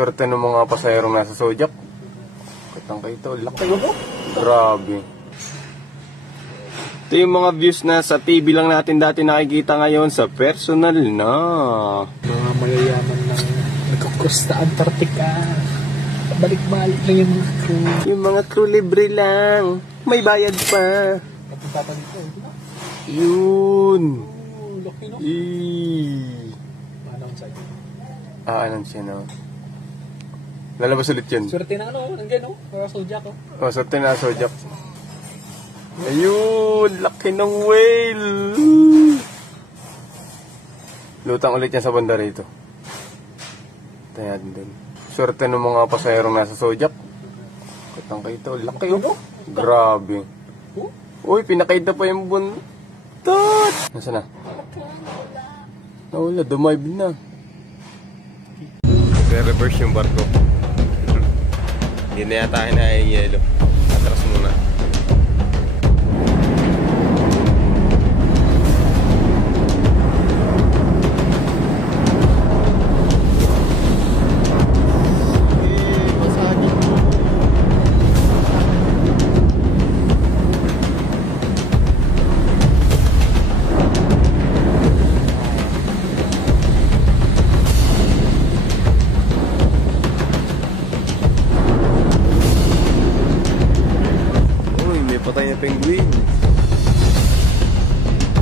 Swerte ng mga pasahero nasa Zodiac. Kitang ito, laki mo. Grabe. Ito yung mga views na sa TV lang natin dati nakikita, ngayon sa personal na. Mga mayayaman lang nagkukross sa Antarctica. Balik-balik lang yung mga crew. Yung mga crew libre lang. May bayad pa. Napunta pa dito, ito na. Yun. Laki no? Anong sa'yo? Anong siya no? Lalabas ulit yun. Swerte na ano, nandiyan no? Para Zodiac oh. Swerte na Zodiac. Ayun, laki ng whale. Lutang ulit yan sa banda rito. Tayo natin din. Swerte ng mga pasahero nasa Zodiac. Kitang ito, laki oh. Grabe. Uy, pinakaid na pa yung buntot. Nasaan na? Nawala, dumive na. Reverse yung barko. Hindi na yata kinain yung yelo. Atras muna. Patay na penguin.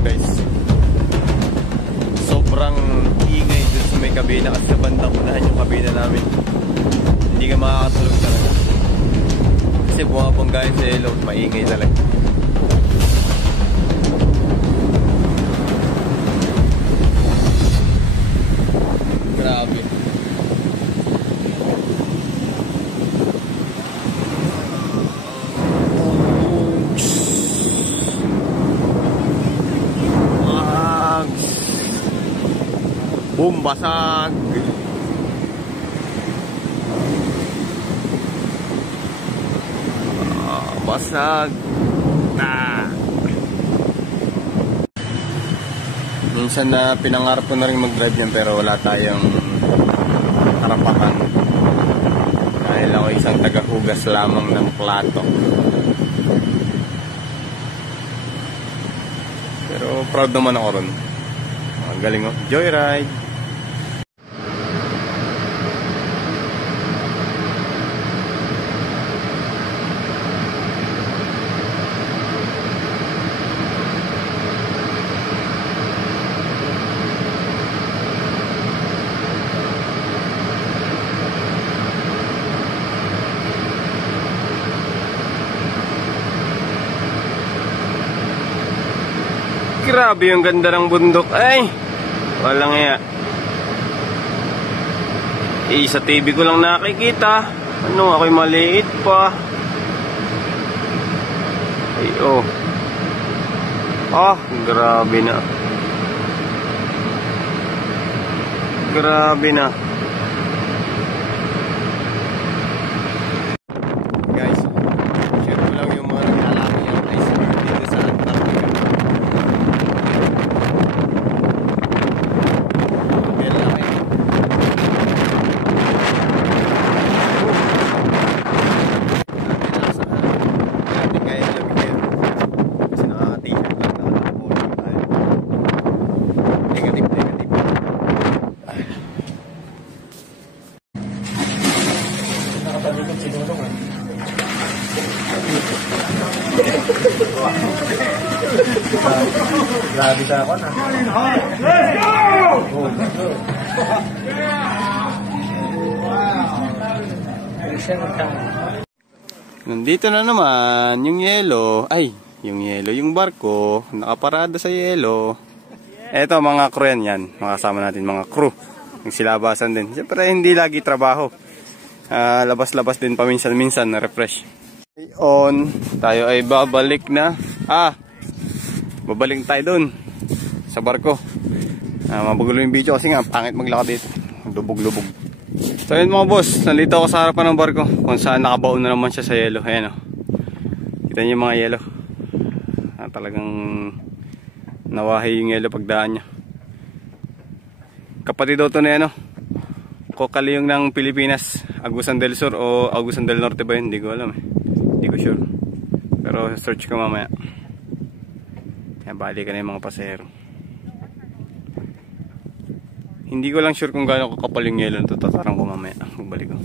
Guys, sobrang ingay dun sa may kabina, kasi sa bandang unahan yung kabina namin. Hindi ka makakatulog talaga kasi bumabanggain sa ilog, maingay talaga. Grabe. Boom, basag. Basag. Minsan na pinangarap ko na rin mag-drive yan, pero wala tayong karapahan. Dahil ako isang tagahugas lamang ng plato. Pero proud naman ako ron. Ang galing oh. Joyride. Grabe yung ganda ng bundok. Ay, walang iya. Sa TV ko lang nakikita. Ano, ako'y maliit pa. Ay, oh. Grabe na. Grabe na. Guys, share ko lang yung mga naglalaki yung iceberg dito sa Antarctica. Grabe sa ako na. Let's go! Nandito na naman yung yelo. Ay, yung yelo, yung barko. Nakaparada sa yelo. Eto mga crew yan. Mga kasama natin mga crew. Yung silabasan din. Siyempre hindi lagi trabaho. Labas-labas din paminsan-minsan na refresh. On, tayo ay babalik na. Babalik tayo dun sa barko. Mabagulo yung video kasi nga pangit maglakad dito. Lubog-lubog. So yun mga boss, nandito ako sa harapan ng barko kung saan nakabaon na naman siya sa yelo. Ayan o. Kita niyo yung mga yelo. Talagang nawahi yung yelo pagdaan niya. Kapatid daw ito na yan o. Kokaliyong ng Pilipinas, Agusan del Sur o Agusan del Norte ba yun? Hindi ko alam eh. Hindi ko sure. Pero search ko mamaya. Yan, bali ka na yung mga pasahero. Hindi ko lang sure kung gaano kakapal yung yelo na ito. Tatarang ko mamaya. Magbalik ko.